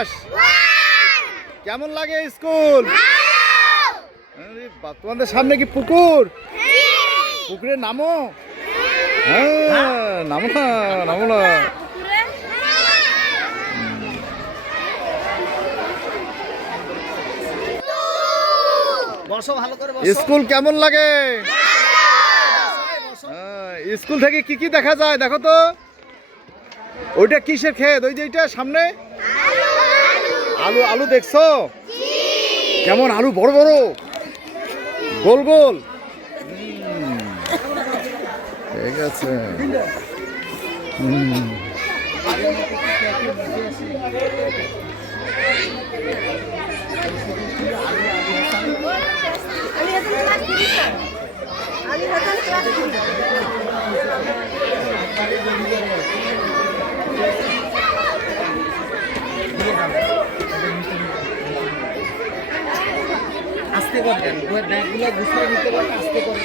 Class? কেমন লাগে school? তোমাদের সামনে কি পুকুর? পুকুরে নামো? হ্যাঁ, নামো না, নামো না। স্কুল কেমন লাগে? স্কুল থেকে কি কি দেখা যায় দেখো তো? ওইটা কিসের ক্ষেত? ওই যে এইটা সামনে আলু। আলু দেখছো? কেমন আলু? বড় বড়, গোল গোল। ঠিক আছে। আস্তে করবেন, ব্যাগগুলো গুছিয়ে নিতে পারেন আস্তে করে।